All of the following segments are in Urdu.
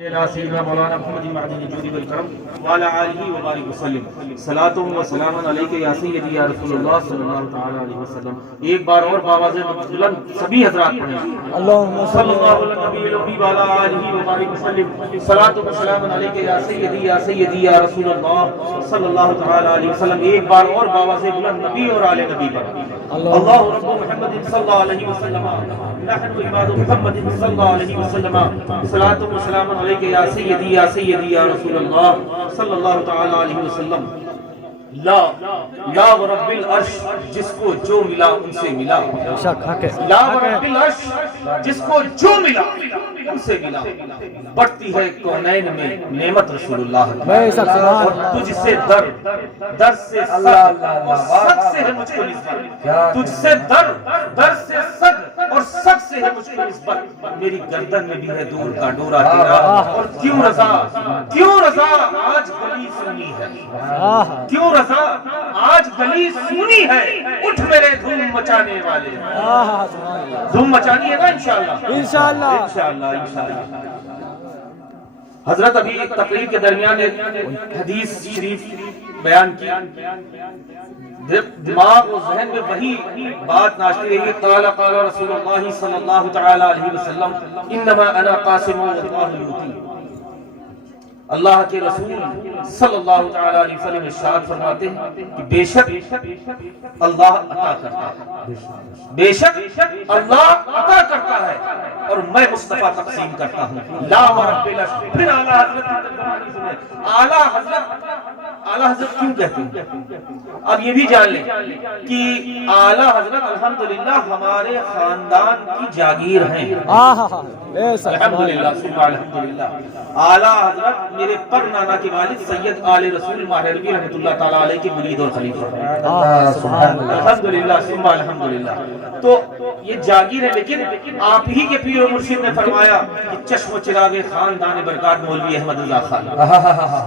سيدنا مولانا محمد معدن الجود والكرم وعلى آله وبارك وسلم صلاة و سلام علیک یا سیدی یا رسول اللہ صلی اللہ تعالی علیہ وسلم. ایک بار اور بآواز بلند سبھی حضرات پڑھیں اللہم صلی اللہ علی النبی الامی وعلی آلہ وبارک وسلم صلاة و سلام علیک یا سیدی یا رسول اللہ صلی اللہ تعالی علیہ وسلم. ایک بار اور بآواز بلند نبی اور آل نبی پر اللہ رب محمد صلی اللہ علیہ وسلم نحن عباد محمد صلی اللہ علیہ وسلم صلاة و سلام علیک یا سیدی یا رسول اللہ صلی اللہ تعالی علیہ وسلم. لا ورب العرش جس کو جو ملا ان سے ملا. لا ورب العرش جس کو جو ملا ان سے ملا. بڑھتی ہے کونین میں نعمت رسول اللہ اور تجھ سے در سے سگ اور سگ سے ہے مجھ کو نسبت. تجھ سے در سے سگ اور سگ سے ہے مجھ کو نسبت. میری گردن میں بھی ہے دور کا ڈورا تیرا. اور کیوں رضا آج گلی سونی ہے. کیوں رضا آج گلی سونی ہے. اٹھ میرے دھوم مچانے والے. دھوم مچانی ہے نا انشاءاللہ. حضرت ابھی تقریر کے درمیان ایک حدیث شریف بیان کی. دماغ و ذہن میں وہی بات ناشتی رہی. قال رسول اللہ صلی اللہ تعالی علیہ وسلم انما انا قاسم واللہ یؤتی. اللہ کے رسول صلی اللہ تعالی علیہ وسلم ارشاد فرماتے ہیں کہ بے شک اللہ عطا کرتا ہے. بے شک اللہ عطا کرتا ہے اور میں مصطفیٰ تقسیم کرتا ہوں. لا ورب العرش. پھر اعلیٰ حضرت اعلیٰ حضرت کیوں کہتے ہیں؟ اب یہ بھی جان لیں کہ اعلیٰ حضرت الحمدللہ ہمارے خاندان کی جاگیر ہیں. الحمدللہ ثم الحمدللہ. اعلیٰ حضرت میرے پر نانا کے والد سید آل رسول ماہر ربیع رحمۃ اللہ تعالی علیہ کے مرید اور خلیفہ. الحمدللہ ثم الحمدللہ. تو یہ جاگیر ہے. لیکن آپ ہی کے پیر و مرشد نے فرمایا کہ چشم و چراغ خاندان برکات مولوی احمد رضا خان.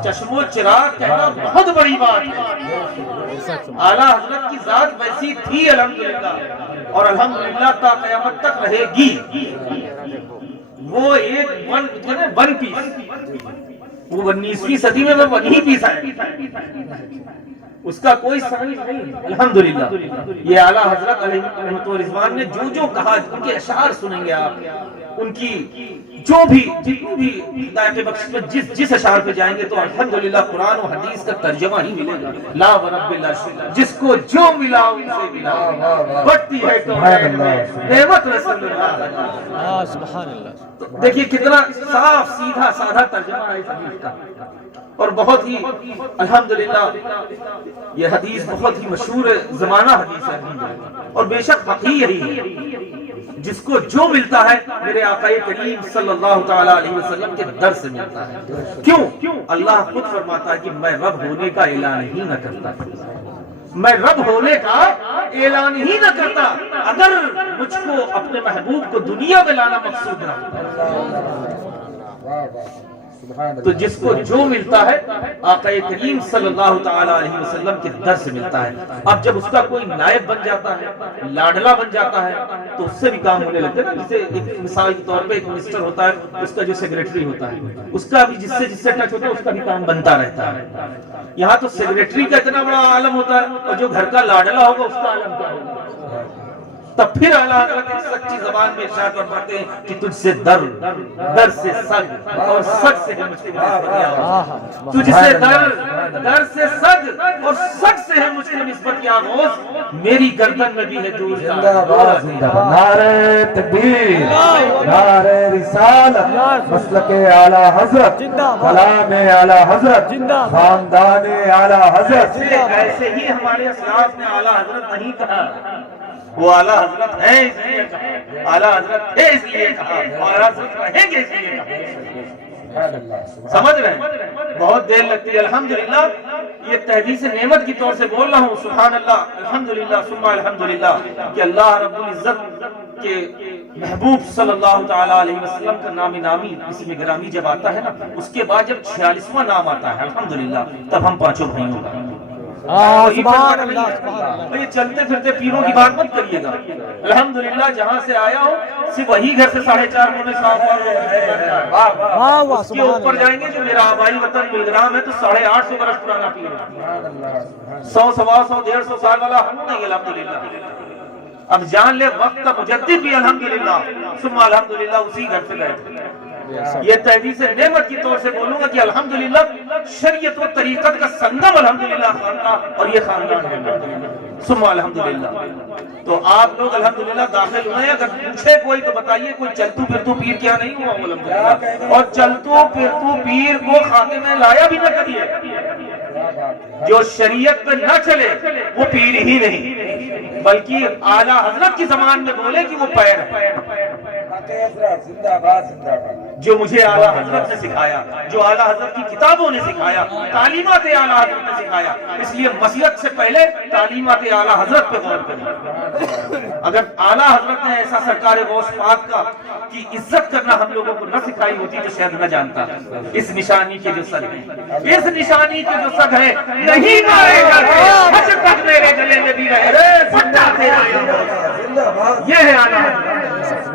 چشم و چراغ کہنا بہت بڑی بات ہے. اعلیٰ حضرت کی ذات ویسی تھی الحمدللہ اور الحمدللہ تا قیامت تک رہے گی. وہ ایک ون پیس. وہ 19ویں صدی میں ون ہی پیس ہے. اس کا کوئی ثانی نہیں. الحمدللہ یہ اعلیٰ حضرت علیہ رحمت و رضوان نے جو کہا, ان کے اشعار سنیں گے آپ, ان کی جو بھی جتنی بھی ہدایت بخش میں جس اشعار پہ جائیں گے تو الحمدللہ قرآن و حدیث کا ترجمہ ہی ملے گا. لا ورب العرش جس کو جو ملا ان سے ملا. بڑھتی ہے کونین میں نعمت رسول اللہ. سبحان اللہ. دیکھیے کتنا صاف سیدھا سادہ ترجمہ ہے اس حدیث کا. اور بہت ہی الحمدللہ یہ حدیث بہت ہی مشہور زمانہ حدیث ہے. اور بے شک حقیقی یہی ہے جس کو جو ملتا ہے میرے آقا کریم صلی اللہ تعالی علیہ وسلم کے در سے ملتا ہے. کیوں؟ اللہ خود فرماتا ہے کہ میں رب ہونے کا اعلان ہی نہ کرتا. میں رب ہونے کا اعلان ہی نہ کرتا اگر مجھ کو اپنے محبوب کو دنیا میں لانا مقصود نہ. تو جس کو جو ملتا ہے آقا کریم صلی اللہ تعالی علیہ وسلم کے در سے ملتا ہے. اب جب اس کا کوئی نائب بن جاتا ہے, لاڈلا بن جاتا ہے, تو اس سے بھی کام ہونے لگتا ہے نا. جسے ایک مثال کے طور پہ ایک منسٹر ہوتا ہے, اس کا جو سیکریٹری ہوتا ہے اس کا بھی جس سے ٹچ ہوتا ہے اس کا بھی کام بنتا رہتا ہے. یہاں تو سیکریٹری کا اتنا بڑا عالم ہوتا ہے اور جو گھر کا لاڈلا ہوگا اس کا عالم کیا ہوگا. تب پھر اعلیٰ حضرت سچی زبان میں ارشاد فرماتے ہیں کہ تجھ سے در سے سگ اور سگ سے ہے مجھ کو نسبت. تجھ سے در سے سگ اور سگ سے ہے مجھ کو نسبت یا غوث. میری گردن میں بھی ہے دور. نعرہ تکبیر, نعرہ رسالت, مسلک اعلیٰ حضرت, کلام اعلیٰ حضرت, خاندان اعلیٰ حضرت. ایسے ہی ہمارے اسلاف نے اعلیٰ حضرت نہیں کہا, وہ اعلیٰ حضرت ہے اس لیے کہا, اعلیٰ حضرت ہے اس لیے کہا, اعلیٰ حضرت رہیں گے اس لیے کہا. سمجھ رہے ہیں؟ بہت دیر لگتی ہے. الحمدللہ یہ تحدیث نعمت کی طور سے بول رہا ہوں. سبحان اللہ الحمدللہ ثم الحمدللہ کہ اللہ رب العزت کے محبوب صلی اللہ تعالی علیہ وسلم کا نام نامی اسم گرامی جب آتا ہے نا, اس کے بعد جب 46واں نام آتا ہے الحمدللہ, تب ہم پانچوں بھائیوں کا سبحان اللہ. یہ چلتے پھرتے پیروں کی بات مت کریے گا. الحمدللہ جہاں سے آیا ہوں صرف وہی گھر سے 4.5 منہ میں صاف واہ واہ اس کے اوپر جائیں گے جو میرا آبائی وطن بلگرام ہے تو 850 برس پرانا پیر ہے، 100 سوا 100 150 سال والا ہم نہیں الحمدللہ۔ اب جان لے وقت کا مجدد بھی الحمدللہ ثم الحمدللہ اسی گھر سے گئے تھے۔ یہ تحدیث نعمت کی طور سے بولوں گا کہ الحمدللہ شریعت و طریقت کا سنگم الحمدللہ خاندان اور یہ خاندان ہے ثم الحمدللہ۔ تو آپ لوگ الحمدللہ داخل ہوئے، اگر پوچھے کوئی تو بتائیے کوئی چلتو پھرتو پیر کیا نہیں ہوا الحمدللہ، اور چلتو پھرتو پیر کو خاتے میں لایا بھی نہ کریے۔ جو شریعت پہ نہ چلے وہ پیر ہی نہیں، بلکہ اعلیٰ حضرت کی زبان میں بولے کہ وہ پیر ہے۔ جو مجھے اعلیٰ حضرت نے سکھایا، جو اعلیٰ حضرت کی کتابوں نے سکھایا، تعلیمات اعلیٰ حضرت نے سکھایا، اس لیے مسلک سے پہلے تعلیمات اعلیٰ حضرت پہ غور کریں۔ اگر اعلیٰ حضرت نے ایسا سرکار غوث پاک کا کی عزت کرنا ہم لوگوں کو نہ سکھائی ہوتی تو شاید نہ جانتا۔ اس نشانی کے جو سگ ہیں، اس نشانی کے جو سگ ہیں، نہیں مارے جاتے، حج تک میرے گلے میں بھی رہے، پٹا تیرا یہ ہے اعلیٰ حضرت۔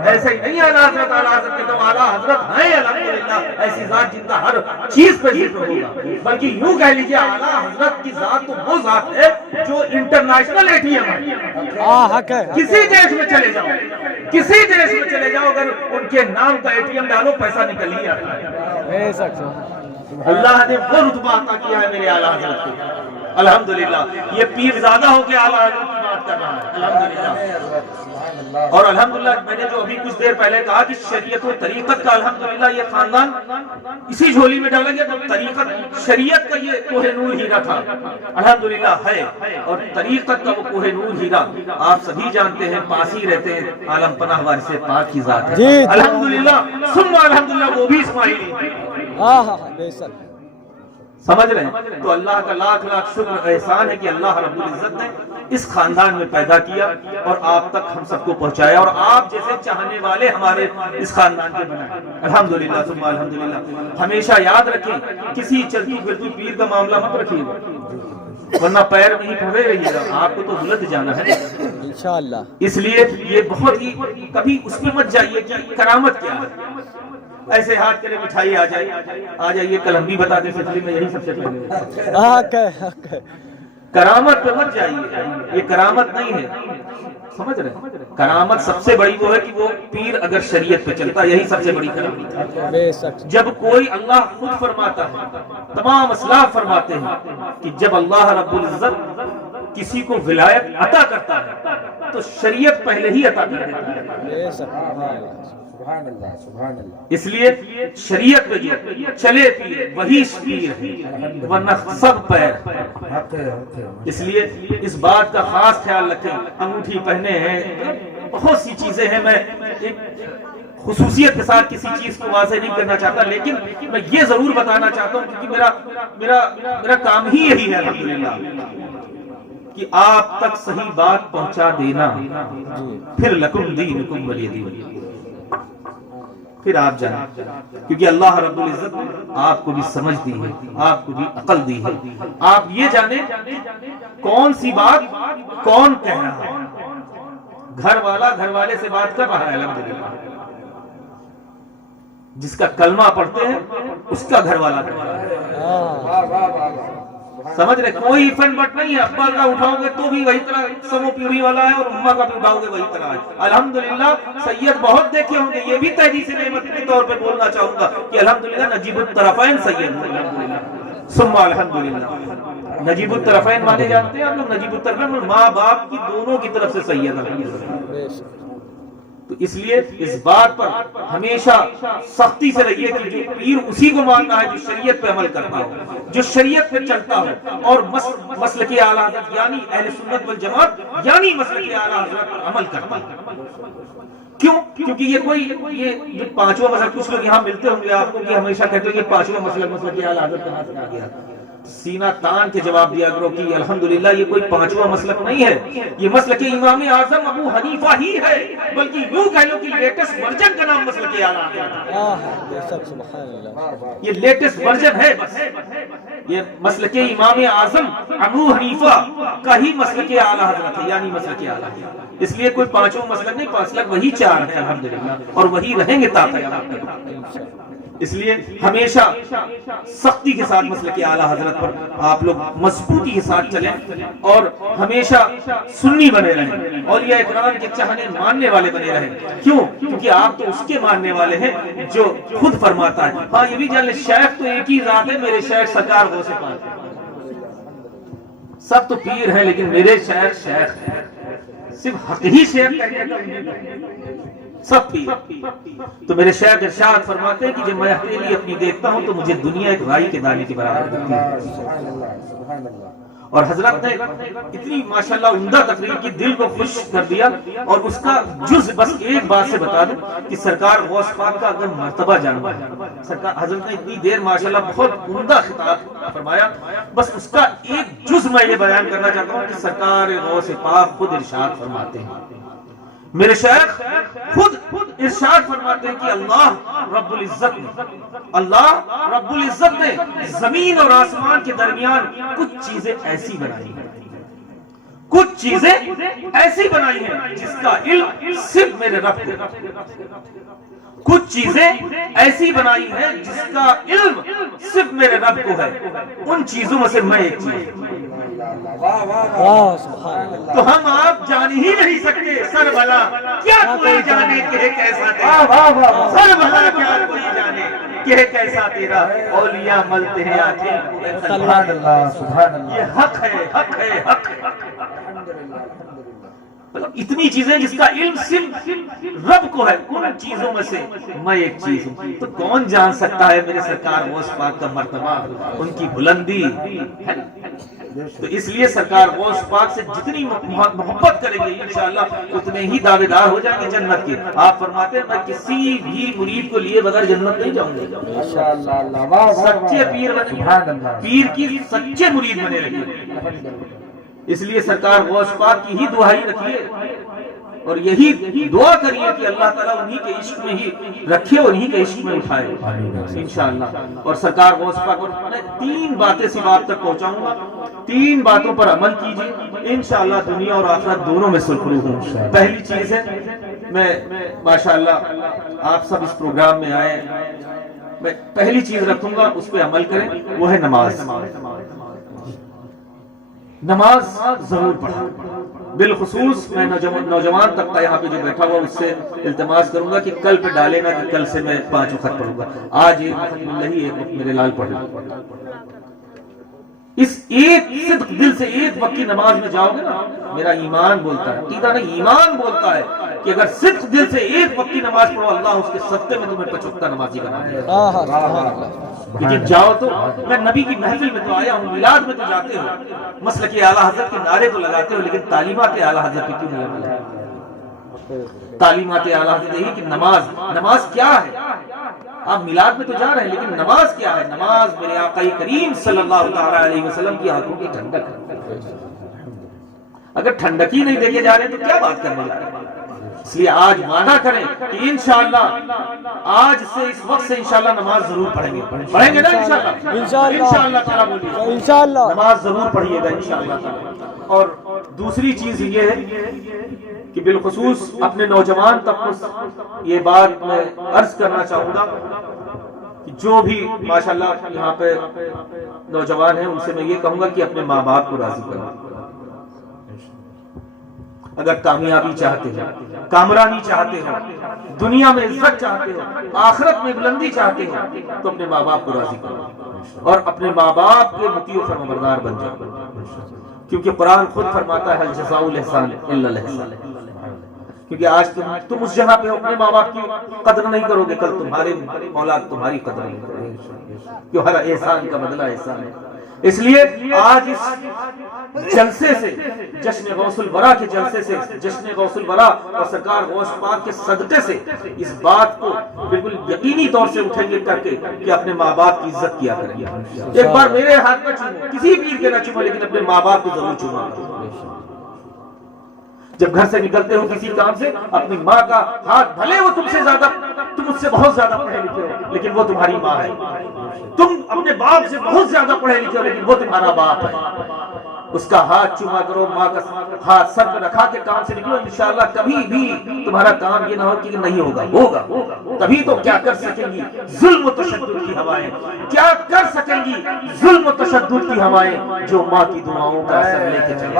ایسے ہی نہیں اعلیٰ حضرت، اعلیٰ حضرت کے تو اعلیٰ حضرت ہیں الحمدللہ، ایسی ذات جن کا ہر چیز پہ ذکر ہوگا، بلکہ یوں کہہ لیجیے اعلیٰ حضرت کی ذات تو وہ ذات ہے جو انٹرنیشنل ATM ہے۔ کسی دیش میں چلے جاؤ، کسی دیش میں چلے جاؤ، اگر ان کے نام کا ATM ڈالو پیسہ نکل ہی آتا ہے۔ اللہ نے وہ رتبہ عطا کیا ہے میرے اعلیٰ حضرت کو الحمدللہ۔ یہ پیر زیادہ ہو کے اعلیٰ حضرت کی بات کر رہا ہے الحمدللہ۔ اور الحمدللہ میں نے جو ابھی کچھ دیر پہلے کہا کہ شریعت و طریقت کا الحمدللہ یہ خاندان اسی جھولی میں ڈالا گیا، تو طریقت شریعت کا یہ کوہ نور ہیرا تھا الحمدللہ ہے، اور طریقت کا وہ کوہ نور ہیرا آپ سبھی جانتے ہیں، پاس ہی رہتے ہیں، عالم پناہ وارث پاک کی ذات ہے الحمدللہ ثم الحمدللہ، وہ بھی اسماعیلی ہیں۔ سمجھ رہے ہیں؟ تو اللہ کا لاکھ لاکھ شکر احسان ہے کہ اللہ رب العزت نے اس خاندان میں پیدا کیا اور آپ تک ہم سب کو پہنچایا، اور آپ جیسے چاہنے والے ہمارے اس خاندان کے بنائے الحمدللہ ثم الحمدللہ۔ ہمیشہ یاد رکھیں کسی چلتی پھرتی پیر کا معاملہ مت رکھیے گا، ورنہ پیر میں ہی پھنسے رہیے گا، آپ کو تو غلط جانا ہے انشاءاللہ۔ اس لیے یہ بہت ہی کبھی اس میں مت جائیے کہ کرامت کیا ہے، ایسے ہاتھ کرے مٹھائی آ جائیے، کل ہم بھی بتاتے سلسلے میں یہی سب سے پہلے کرامت پہ مت جائیے، یہ کرامت نہیں ہے، سمجھ رہے؟ کرامت سب سے بڑی وہ ہے کہ وہ پیر اگر شریعت پہ چلتا، یہی سب سے بڑی کرامت ہے۔ جب کوئی اللہ خود فرماتا ہے، تمام اسلاف فرماتے ہیں کہ جب اللہ رب العزت کسی کو ولایت عطا کرتا ہے تو شریعت پہلے ہی عطا کر دیتا ہے۔ اس لیے شریعت پہ جو چلے پیر وہی پیر ہے، ورنہ سب پیر۔ اس لیے اس بات کا خاص خیال رکھیں، انگوٹھی پہنے ہیں، بہت سی چیزیں ہیں، میں ایک خصوصیت کے ساتھ کسی چیز کو واضح نہیں کرنا چاہتا، لیکن میں یہ ضرور بتانا چاہتا ہوں کیونکہ میرا کام ہی یہی ہے الحمدللہ کہ آپ تک صحیح بات پہنچا دینا، پھر لکم دینکم ولی دین، پھر آپ جانیں، کیونکہ اللہ رب العزت نے آپ کو بھی سمجھ دی ہے، آپ کو بھی عقل دی ہے، آپ یہ جانیں کون سی بات کون کہہ رہا ہے۔ گھر والا گھر والے سے بات کر رہا ہے الحمدللہ، جس کا کلمہ پڑھتے ہیں اس کا گھر والا کہہ رہا ہے، سمجھ رہے؟ کوئی فن بٹ نہیں ہے، ابا کا اٹھاؤ گے تو بھی وہی طرح سمو پیوری والا ہے، اور اماں کا بھی اٹھاؤ گے وہی طرح ہے الحمدللہ۔ سید بہت دیکھے ہوں گے، یہ بھی تحدیث نعمت کے طور پہ بولنا چاہوں گا کہ الحمدللہ نجیب الطرفین سید الحمدللہ ثم الحمدللہ۔ نجیب الطرفین مانے جانتے ہیں آپ لوگ؟ نجیب الطرفین ماں باپ کی دونوں کی طرف سے سید الحمدللہ۔ تو اس لیے اس بات پر ہمیشہ سختی سے رہیے کہ جو پیر اسی کو ماننا ہے جو شریعت پہ عمل کرتا ہو، جو شریعت پہ چلتا ہو، اور مسلک اعلیٰ حضرت یعنی اہل سنت والجماعت یعنی مسلک اعلیٰ حضرت پر عمل کرتا ہے۔ کیوں؟ کیونکہ یہ جو پانچواں مسئلہ، کچھ لوگ یہاں ملتے ہوں گے آپ کو کہ ہمیشہ کہتے ہیں کہ پانچواں مسئلہ مسلک اعلیٰ حضرت کہاں سے آ گیا، سینہ تان کے جواب دیا کرو کہ الحمدللہ یہ کوئی پانچواں مسلک نہیں ہے، یہ مسلک امام اعظم ابو حنیفہ ہی ہے، بلکہ یوں کہہ لو کہ لیٹسٹ ورژن کا نام مسلک اعلیٰ حضرت، یہ لیٹسٹ ورژن ہے بس، یہ مسلک امام اعظم ابو حنیفہ کا ہی مسلک اعلیٰ حضرت ہے، یعنی مسلک اعلیٰ، اس لیے کوئی پانچواں مسلک نہیں، مسلک وہی چار ہیں الحمدللہ، اور وہی رہیں گے تا قیامت۔ اس لیے ہمیشہ سختی کے ساتھ مسلک اعلیٰ حضرت پر آپ لوگ مضبوطی کے ساتھ چلیں اور ہمیشہ سنی بنے رہیں، اولیاء اکرام کے چاہنے ماننے والے بنے رہیں۔ کیوں؟ کیونکہ آپ تو اس کے ماننے والے ہیں جو خود فرماتا ہے۔ ہاں یہ بھی جان لیں شیخ تو ایک ہی ذات ہے، میرے شیخ سرکار غوث پاک، سب تو پیر ہیں لیکن میرے شیخ شیخ ہیں، صرف حق ہی شیخ سب پیر۔ تو میرے شیخ ارشاد فرماتے ہیں کہ جب میں ہتھیلی اپنی دیکھتا ہوں تو مجھے دنیا ایک رائی کے دانے کے برابر لگتی ہے۔ اور حضرت نے اتنی ماشاءاللہ عمدہ تقریر کی، دل کو خوش کر دیا، اور اس کا جز بس ایک بات سے بتا دوں کہ سرکار غوث پاک کا اگر مرتبہ جاننا ہے، سرکار حضرت نے اتنی دیر ماشاءاللہ بہت عمدہ خطاب فرمایا، بس اس کا ایک جز میں یہ بیان کرنا چاہتا ہوں کہ سرکار غوث پاک خود ارشاد فرماتے ہیں، میرے شیخ خود ارشاد فرماتے ہیں کہ اللہ رب العزت نے زمین اور آسمان کے درمیان کچھ چیزیں ایسی بنائی ہیں، کچھ چیزیں ایسی بنائی ہیں جس کا علم صرف میرے رب کو، کچھ چیزیں ایسی بنائی ہیں جس کا علم صرف میرے رب کو ہے، ان چیزوں میں سے میں ایک چیز، تو ہم آپ جان ہی نہیں سکتے سر بھلا کیا کوئی جانے کہ کیسا تیرا، سر بھلا کیا کوئی جانے کہ کیسا تیرا، اولیاء ملتے ہیں آنکھیں، سبحان اللہ سبحان اللہ، یہ حق ہے حق ہے حق ہے۔ اتنی چیزیں جس کا علم صرف رب کو ہے، ان چیزوں میں سے میں ایک چیز ہوں، تو کون جان سکتا ہے میرے سرکار غوث پاک کا مرتبہ، ان کی بلندی ہے۔ تو اس لیے سرکار غوث پاک سے جتنی محبت کریں گے انشاءاللہ اتنے ہی دعوے دار ہو جائیں گے جنت کے۔ آپ فرماتے ہیں میں کسی بھی مرید کو لیے بغیر جنت نہیں جاؤں گا، سچے پیر بنے، پیر کی سچے مرید بنے رہیے، اس لیے سرکار غوث پاک کی ہی دعائی رکھیے اور یہی دعا کریے کہ اللہ تعالیٰ انہی کے عشق میں ہی رکھے اور انہی کے عشق میں اٹھائے انشاءاللہ۔ اور سرکار غوث پاک، میں 3 باتیں صرف آپ تک پہنچاؤں گا، 3 باتوں پر عمل کیجیے انشاءاللہ دنیا اور آخرت دونوں میں سرخرو ہوں۔ پہلی چیز ہے، میں ماشاءاللہ آپ سب اس پروگرام میں آئے، میں پہلی چیز رکھوں گا اس پہ عمل کریں، وہ ہے نماز۔ نماز ضرور پڑھیں، بالخصوص میں نوجوان طبقہ یہاں پہ جو بیٹھا ہوا اس سے التماس کروں گا کہ کل پہ ڈالے نا کہ کل سے میں 5 وقت پڑھوں گا، آج ایک وقت نہیں، ایک وقت میرے لال پڑھ لوں۔ اس ایک صدق دل سے ایک وقت کی نماز میں جاؤ گے نا، میرا ایمان بولتا ہے، عقیدہ نہیں ایمان بولتا ہے کہ اگر صدق دل سے ایک وقت کی نماز پڑھو اللہ اس کے صدقے میں تمہیں 75 نمازی بنا دے گا۔ لیکن جاؤ تو، میں نبی کی محفل میں تو آیا ہوں، میلاد میں تو جاتے ہو، مسلک اعلیٰ حضرت کے نعرے تو لگاتے ہو، لیکن تعلیمات اعلیٰ حضرت پہ کیوں نہیں لگاتے؟ تعلیمات اعلیٰ حضرت یہی کہ نماز کیا ہے؟ آپ میلاد میں تو جا رہے ہیں لیکن نماز کیا ہے؟ نماز میرے آقا کریم صلی اللہ تعالیٰ علیہ وسلم کی آنکھوں کی ٹھنڈک ہے۔ اگر ٹھنڈک ہی نہیں دیکھے جا رہے تو کیا بات کرنے جا رہے ہیں؟ اس لیے آج وعدہ کریں کہ انشاءاللہ آج سے اس وقت سے انشاءاللہ نماز ضرور پڑھیں گے، پڑھیں گے نا انشاءاللہ تعالیٰ، بولیے انشاءاللہ نماز ضرور پڑھیے گا انشاءاللہ تعالیٰ۔ اور دوسری چیز یہ ہے کہ بالخصوص اپنے نوجوان طبقوں سے یہ بات میں عرض کرنا چاہوں گا کہ جو بھی ماشاءاللہ یہاں پہ نوجوان ہیں ان سے میں یہ کہوں گا کہ اپنے ماں باپ کو راضی کریں۔ اگر کامیابی چاہتے ہو، کامرانی چاہتے ہو، دنیا میں عزت چاہتے ہو، آخرت میں بلندی چاہتے ہو تو اپنے ماں باپ کو راضی کرو اور اپنے ماں باپ کے مطیع و فرمانبردار بن جاؤ، کیونکہ قرآن خود فرماتا ہے الجزاء الاحسان الا الاحسان، کیونکہ آج تم اس جگہ پہ اپنے ماں باپ کی قدر نہیں کرو گے، کل تمہارے اولاد تمہاری قدر نہیں کرے گی، کیوں ہر احسان کا بدلہ احسان ہے۔ اس لیے آج اس جلسے سے، جشن غوث الورا کے جلسے سے، جشن غوث الورا اور سرکار غوث پاک کے صدقے سے اس بات کو بالکل یقینی طور سے اٹھیں گے کر کے کہ اپنے ماں باپ کی عزت کیا کریں گے۔ ایک بار میرے ہاتھ میں چومو، کسی پیر کے نہ چومو، لیکن اپنے ماں باپ کو ضرور چوما کرو۔ جب گھر سے نکلتے ہو کسی کام سے، اپنی ماں کا ہاتھ، بھلے وہ تم سے زیادہ، تم اس سے بہت زیادہ پڑھے لکھے ہو، لیکن وہ تمہاری ماں ہے۔ تم اپنے باپ سے بہت زیادہ پڑھے لکھے ہو، لیکن وہ تمہارا باپ ہے۔ اس کا ہاتھ چوما کرو، ماں کا ہاتھ سر پہ رکھا کے کام سے نکلو، انشاءاللہ کبھی بھی تمہارا کام یہ نہ ہو کہ نہیں ہوگا، ہوگا۔ تبھی تو کیا کر سکیں گی ظلم و تشدد کی ہوائیں، کیا کر سکیں گی ظلم و تشدد کی ہوائیں، جو ماں کی دعاؤں کا اثر لے کے چلے،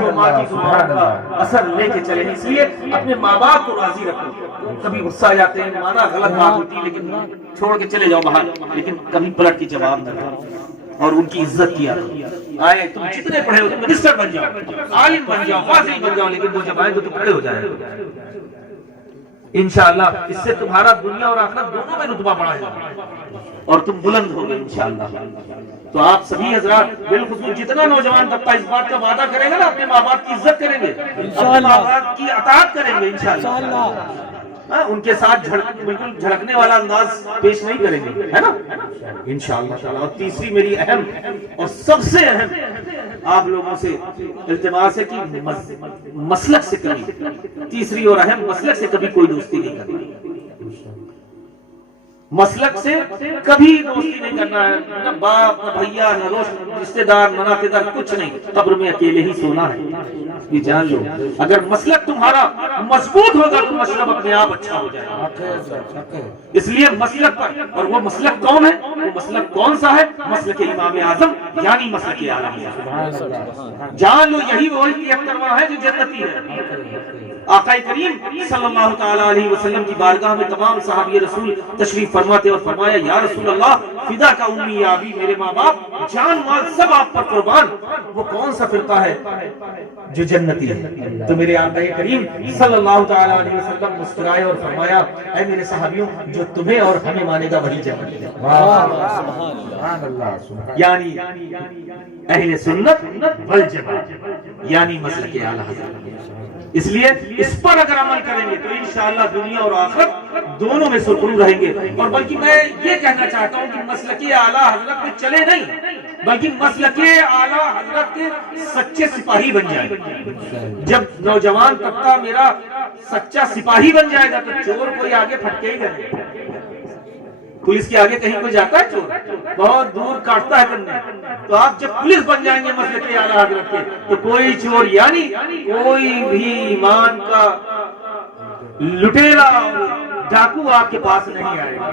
جو ماں کی دعاؤں کا اثر لے کے چلے۔ اس لیے اپنے ماں باپ کو راضی رکھو۔ کبھی غصہ آ جاتے ہیں، مانا غلط بات ہوتی ہے لیکن چھوڑ کے چلے جاؤ باہر، لیکن کبھی پلٹ کے جواب نہ دو اور ان کی عزت کیا کرو۔ آئے تم جتنے پڑھے ہو، تم منسٹر بن جاؤ، عالم بن جاؤ، فاضل بن جاؤ، لیکن وہ جب آئے تو تم کھڑے ہو جائے۔ انشاءاللہ اس سے تمہارا دنیا اور آخرت دونوں میں رتبہ بڑھا ہے اور تم بلند ہوگے انشاءاللہ۔ تو آپ سبھی حضرات بالخصوص جتنا نوجوان طبقہ اس بات کا وعدہ کرے گا نا، اپنے ماں باپ کی عزت کریں گے، اپنے ماں باپ کی اطاعت کریں گے انشاءاللہ، ان کے ساتھ بالکل جھڑکنے والا انداز پیش نہیں کریں گے، ہے نا انشاءاللہ تعالی۔ اور تیسری میری اہم اور سب سے اہم آپ لوگوں سے التماس ہے کہ مسلک سے کبھی، تیسری اور اہم مسلک سے کبھی کوئی دوستی نہیں کرنی، مسلک سے کبھی دوستی نہیں کرنا ہے، نہ باپ نہ بھیا نہ رشتہ دار نہ ناطے دار، کچھ نہیں، قبر میں اکیلے ہی سونا ہے، یہ جان لو۔ اگر مسلک تمہارا مضبوط ہوگا تو مشرب اپنے آپ اچھا ہو جائے گا۔ اس لیے مسلک پر، اور وہ مسلک کون ہے، وہ مسلک کون سا ہے؟ مسلک امام اعظم یعنی مسلک اعلیٰ حضرت۔ جان لو یہی وہ اخترواں ہے جو جنتی ہے۔ آقا کریم صلی اللہ تعالی علیہ وسلم کی بارگاہ میں تمام صحابی رسول تشریف فرماتے اور فرمایا، یا رسول اللہ فدا کا امی یا ابی، میرے ماں باپ جان مال سب آپ پر قربان، وہ کون سا فرقہ ہے جو جنتی ہے؟ تو میرے آقا کریم صلی اللہ تعالی علیہ وسلم مسکرائے اور فرمایا، اے میرے صحابیوں، جو تمہیں اور ہمیں مانے گا وہی جنتی ہے، یعنی اہل سنت والجماعت، یعنی مسلک اعلیٰ حضرت۔ اس لیے اس پر اگر عمل کریں گے تو انشاءاللہ دنیا اور آخرت دونوں میں سرخرو رہیں گے۔ اور بلکہ میں یہ کہنا چاہتا ہوں کہ مسلک اعلیٰ حضرت میں چلے نہیں، بلکہ مسلک اعلیٰ حضرت کے سچے سپاہی بن جائیں۔ جب نوجوان طبقہ میرا سچا سپاہی بن جائے گا تو چور کوئی آگے پھٹکے ہی کرے، پولیس کے آگے کہیں کوئی جاتا ہے چور، بہت دور کاٹتا ہے کرنے۔ تو آپ جب پولیس بن جائیں گے مسلک اعلیٰ حضرت کے، تو کوئی چور یعنی کوئی بھی ایمان کا لٹیرا ڈاکو آپ کے پاس نہیں آئے گا۔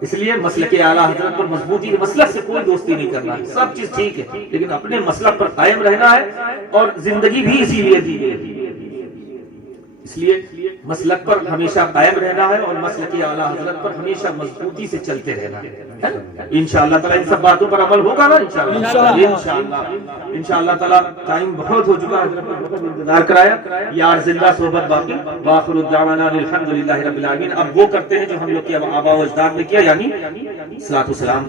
اس لیے مسلک اعلیٰ حضرت پر مضبوطی، مسلک سے کوئی دوستی نہیں کرنا ہے، سب چیز ٹھیک ہے لیکن اپنے مسلک پر قائم رہنا ہے، اور زندگی بھی اسی لیے دی گئی ہے۔ اس لیے مسلک پر ہمیشہ قائم رہنا ہے اور مسلک اعلیٰ حضرت پر ہمیشہ مضبوطی سے چلتے رہنا ہے۔ انشاءاللہ تعالیٰ ان سب باتوں پر عمل ہوگا نا انشاءاللہ تعالیٰ۔ ٹائم بہت ہو چکا ہے، انتظار کرایا، یار زندہ صحبت باقی، وآخر الدعوانا الحمدللہ رب العالمین۔ اب وہ کرتے ہیں جو ہم لوگ کے آباء و اجداد نے کیا، یعنی صلاۃ و سلام۔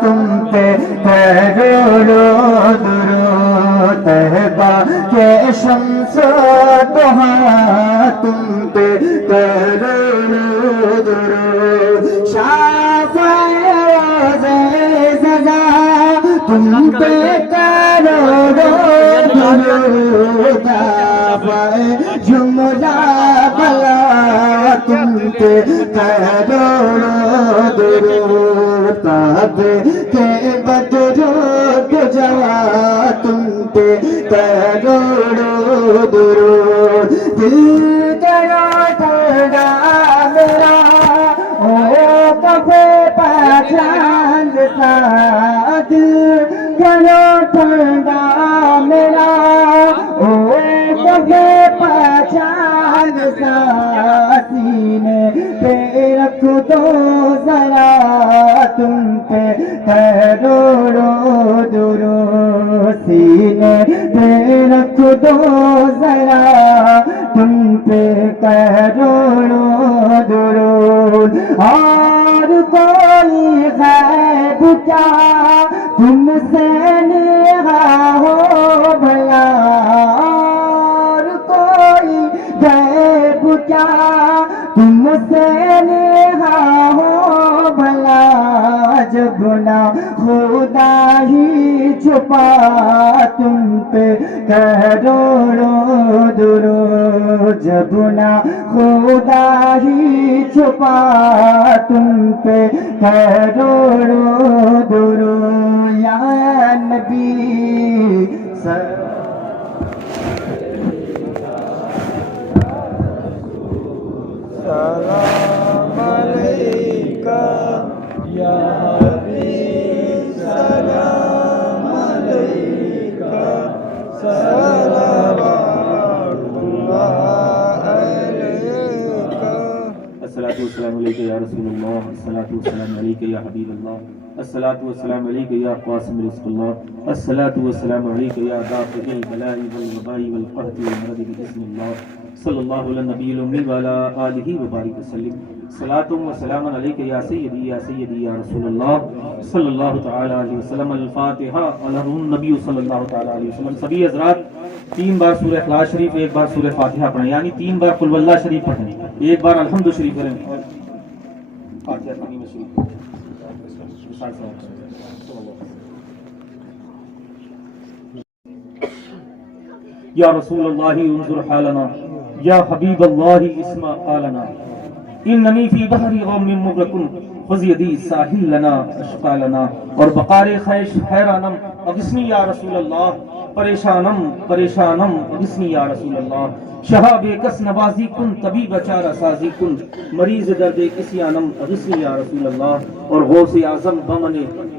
تم پہ کروڑوں درود تہبا کے شمس دہا، تم پہ کروڑوں درود شافعِ زدا، تم پہ کروڑوں درود آبائے جملہ بلا، تم پہ کروڑوں درود کعبے کے بدرو جوا، تم پہ کروڑوں درود۔ دل کرو ٹھنڈا میرا او کفے پہچان سا، دل کرو ٹھنڈا میرا او کفے پہچان سا، سینے پہ رکھ دو ذرا، تم پہ کروڑوں درود، سینے پہ رکھ اور کوئی غیب کیا تم سے نیغا ہو بھلا، اور کوئی غیب کیا تم سے نیغا ہو بھلا، جب نہ خدا ہی چھپا تم پہ کروڑوں درود، جب نہ خدا ہی چھپا تم پہ کروڑوں درود، یا نبی سلام علیکہ یا حبیب، سلام علیکہ، صلوات اللہ علیکہ۔ الصلاۃ والسلام علیکہ یا رسول اللہ، الصلاۃ والسلام علیکہ یا حبیب اللہ، الصلاۃ والسلام علیکہ یا قاسم رزق اللہ، الصلاۃ والسلام علیکہ یا دافع البلاء والوباء والقحط والمرض بسم اللہ، صلی اللہ علی النبی الامی وعلی آلہ وبارک وسلم، صلاۃ و سلام علیکہ یا سیدی یا رسول اللہ صلی اللہ تعالی علیہ وسلم۔ الفاتحہ علی النبی صلی اللہ تعالی علیہ وسلم۔ سبھی حضرات 3 بار سورہ اخلاص شریف، 1 بار سورہ فاتحہ پڑھیں، یعنی 3 بار قل واللہ شریف پڑھیں، 1 بار الحمد شریف پڑھیں اور فاتحہ پڑھیں میں شریف۔ یا رسول اللہ انظر حالنا، یا حبیب اللہ اسمع قالنا، اننی فی بحر غم مغرق خذ یدی ساحل لنا اشقا لنا، اور بقار خیش حیرانم اغثنی یا رسول اللہ، پریشانم پریشانم اغثنی یا رسول اللہ، شہاب کس نوازی کن طبیب چارہ سازی کن، مریض درد کسیانم اغثنی یا رسول اللہ، اور غوث اعظم بمن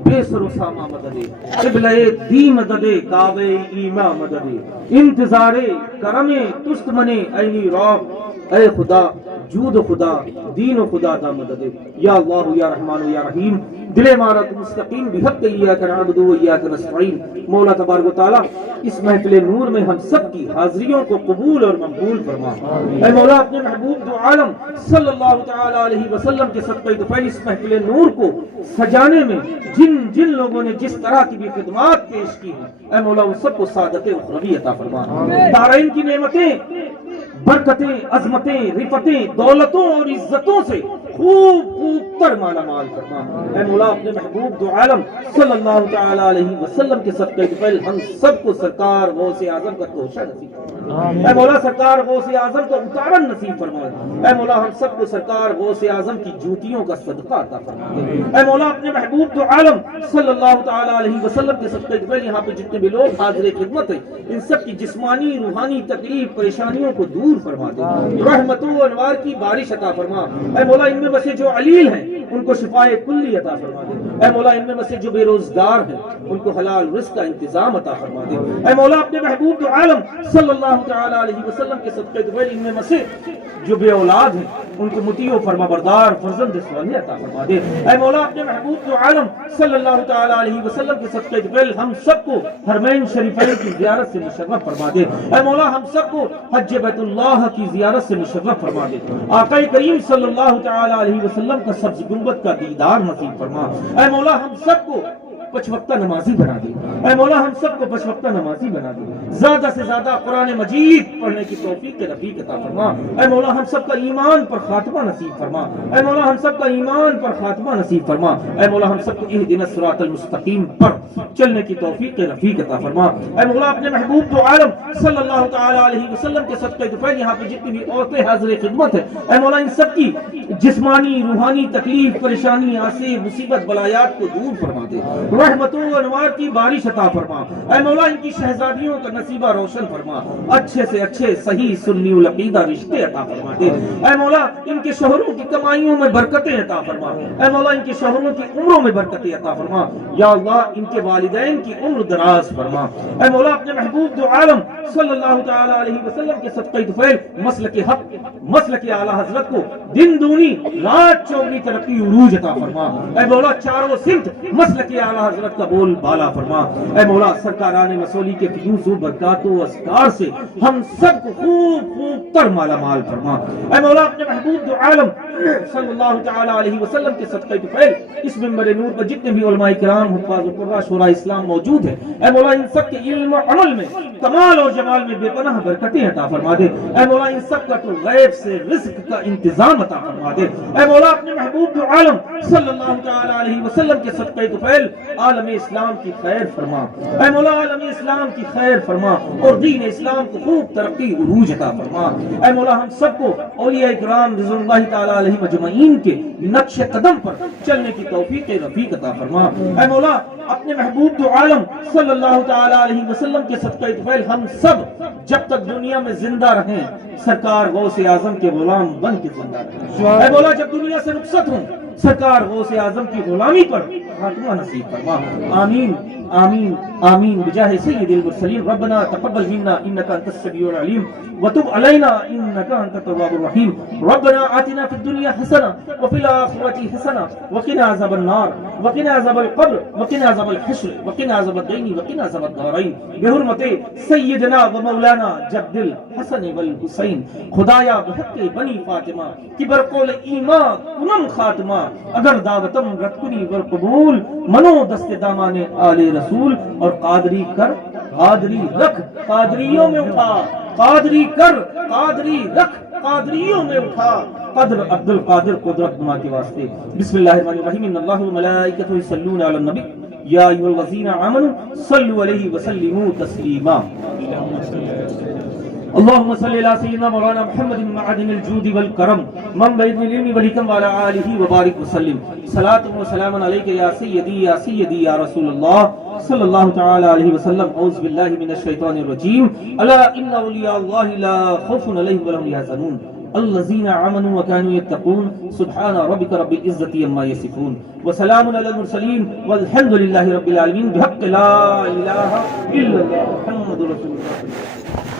بے سر و ساما مدد، قبلہ دی مدد کعبہ ایما مدد، انتظار کرم تست منے عینی روح، اے خدا جود خدا دین و خدا دا مدد، یا اللہ یا رحمان یا رحیم، دل مارت مستقیم بحق ایاک نعبد و ایاک نستعین۔ مولا تبارک و تعالی اس محفل نور میں ہم سب کی حاضریوں کو قبول اور مقبول فرما۔ اے مولا اپنے محبوب دو عالم صلی اللہ تعالی علیہ وسلم کے صدقہ طفیل اس محفل نور کو سجانے میں جن لوگوں نے جس طرح کی بھی خدمات پیش کی ہیں، اے مولا ان سب کو سعادت اخروی عطا فرما، دارین کی نعمتیں، برکتیں، عظمتیں، رفتیں، دولتوں اور عزتوں سے خوب تر مالا مال فرما۔ اے مولا اپنے محبوب دو عالم صلی اللہ تعالی علیہ وسلم کے صدقہ طفیل ہم سب کو سرکار غوث اعظم کا توشہ نصیب فرما۔ اے مولا سرکار غوث اعظم کو اتارن نصیب فرما۔ اے مولا ہم سب کو سرکار غوث اعظم کی جوتیوں کا صدقہ عطا فرما۔ اے مولا اپنے محبوب دو عالم صلی اللہ تعالی علیہ وسلم کے صدقہ طفیل یہاں پہ جتنے بھی لوگ حاضر خدمت ہیں، ان سب کی جسمانی روحانی تکلیف پریشانیوں کو دور فرما دے، رحمتوں و انوار کی بارش عطا فرما۔ اے مولا ان میں بسے جو علیل ہیں ان کو شفائے کلی عطا فرما دے۔ اے مولا ان میں بسے جو بے روزگار ہیں ان کو حلال رزق کا انتظام عطا فرما دے۔ اے مولا اپنے محبوب دو عالم صلی اللہ تعالی علیہ وسلم کے صدقہ طفیل ان میں بسے جو بے اولاد ہیں ان کو مطیع و فرما بردار فرزند صالح عطا فرما دے۔ اے مولا اپنے محبوب دو عالم صلی اللہ تعالی علیہ وسلم کے صدقہ طفیل ہم سب کو حرمین شریفین کی زیارت سے مشرف فرما دے۔ اے مولا ہم سب کو حج بیت اللہ کی زیارت سے مشرف فرما دے۔ آقا کریم صلی اللہ تعالی علیہ وسلم کا سبز گنبد کا دیدار نصیب فرما۔ اے مولا ہم سب کو 5 وقتہ نمازی بنا دے۔ اے مولا ہم سب کو 5 وقتہ نمازی بنا دے۔ زیادہ سے زیادہ قرآن مجید پڑھنے کی توفیق رفیق عطا فرما۔ اے مولا ہم سب کا ایمان پر خاتمہ نصیب فرما۔ اے مولا ہم سب کا ایمان پر خاتمہ نصیب فرما۔ اے مولا ہم سب کو اہدنا الصراط المستقیم پر چلنے کی توفیق رفیق عطا فرما۔ اے مولا اپنے محبوب دو عالم صلی اللہ تعالی علیہ وسلم کے صدقہ طفیل یہاں پہ جتنی بھی عورتیں حاضر خدمت ہیں، اے مولا ان سب کی جسمانی روحانی تکلیف پریشانی آسیب مصیبت بلایات کو دور فرما دے، رحمتوں و انوار کی بارش عطا فرما۔ اے مولا ان کی شہزادیوں کا نصیبہ روشن فرما، اچھے سے اچھے صحیح سنی العقیدہ رشتے عطا فرما دے۔ اے مولا ان کے شوہروں کی کمائیوں میں برکتیں عطا فرما۔ اے مولا ان کے شوہروں کی عمروں میں برکتیں عطا فرما۔ یا اللہ ان کے والدین کی عمر دراز فرما۔ اے مولا اپنے محبوب دو عالم صلی اللہ تعالی علیہ وسلم کے صدقہ طفیل مسلک حق مسلک اعلی حضرت کو دن دنیا دگنی رات چوگنی ترقی عروج عطا فرما۔ اے مولا چاروں سمت مسلک اعلیٰ حضرت کا بول بالا فرما۔ اے مولا سرکاران مسولی کے فیوز و برکات و اسکار سے ہم سب کو خوب خوب تر مالا مال فرما۔ اے مولا اپنے محبوب دو عالم صلی اللہ تعالی علیہ وسلم کے صدقہ طفیل اس منبر نور پر جتنے بھی علماء کرام حفاظ و قراء شورا اسلام موجود ہیں، اے مولا ان سب کے علم و عمل میں کمال اور جمال میں بے پناہ برکتیں عطا فرما دے۔ اے مولا ان سب کا تو غیب سے رزق کا انتظام عطا فرما دے۔ اے مولا اپنے محبوب دو عالم صلی اللہ تعالی علیہ وسلم کے صدقہ طفیل عالم اسلام کی خیر فرما۔ اے مولا عالم اسلام کی خیر فرما اور دین اسلام کو خوب ترقی عروج عطا فرما۔ اے مولا ہم سب کو اولیاء کرام رضوان اللہ تعالی علیہ مجمعین کے نقش قدم پر چلنے کی توفیق رفیق عطا فرما۔ اے مولا اپنے محبوب دو عالم صلی اللہ تعالی علیہ وسلم کے صدقہ طفیل ہم سب جب تک دنیا میں زندہ رہیں سرکار غوث اعظم کے غلام بن کے زندہ رہیں۔ اے مولا جب دنیا سے رخصت ہوں سرکار غوث اعظم کی غلامی پر خاتمہ نصیب فرما۔ آمین آمین آمین بجاہ سید المرسلین۔ ربنا تقبل منا انك انت السميع العليم وتب علينا انك انت التواب الرحيم۔ ربنا آتنا في الدنيا حسنة وفي الآخرة حسنة وقنا عذاب النار وقنا عذاب القبر وقنا عذاب الحشر وقنا عذاب الدين وقنا عذاب الدارين بحرمت سیدنا و مولانا جد الحسن والحسین۔ خدایا بحق بنی فاطمہ کی برقول ایمان کنم خاتمہ اگر دعوتم رد کنی والقبول منو دست دامان آل رسول۔ اور قادری کر قادری رکھ قادریوں میں اٹھا قادری کر قادری رکھ قادریوں میں اٹھا قدر عبد القادر قدرت ما کے واسطے۔ بسم اللہ الرحمن الرحیم ان اللہ وملائکتہ یصلون علی النبی یا ایھا الذین آمنوا صلوا علیہ وسلموا تسلیما۔ اللهم صل على سيدنا مولانا محمد معدن الجود والكرم منبع العلم والحكم وعلى آله وبارك وسلم۔ صلاة وسلام عليك يا سيدي يا سيدي يا رسول الله صلى الله تعالى عليه وسلم۔ اعوذ بالله من الشيطان الرجيم۔ الا ان اولياء الله لا خوف عليهم ولا هم يحزنون الذين آمنوا وكانوا يتقون سبحان ربك رب العزة عما يصفون وسلام على المرسلين والحمد لله رب العالمين بحق لا اله الا الله محمد رسول الله۔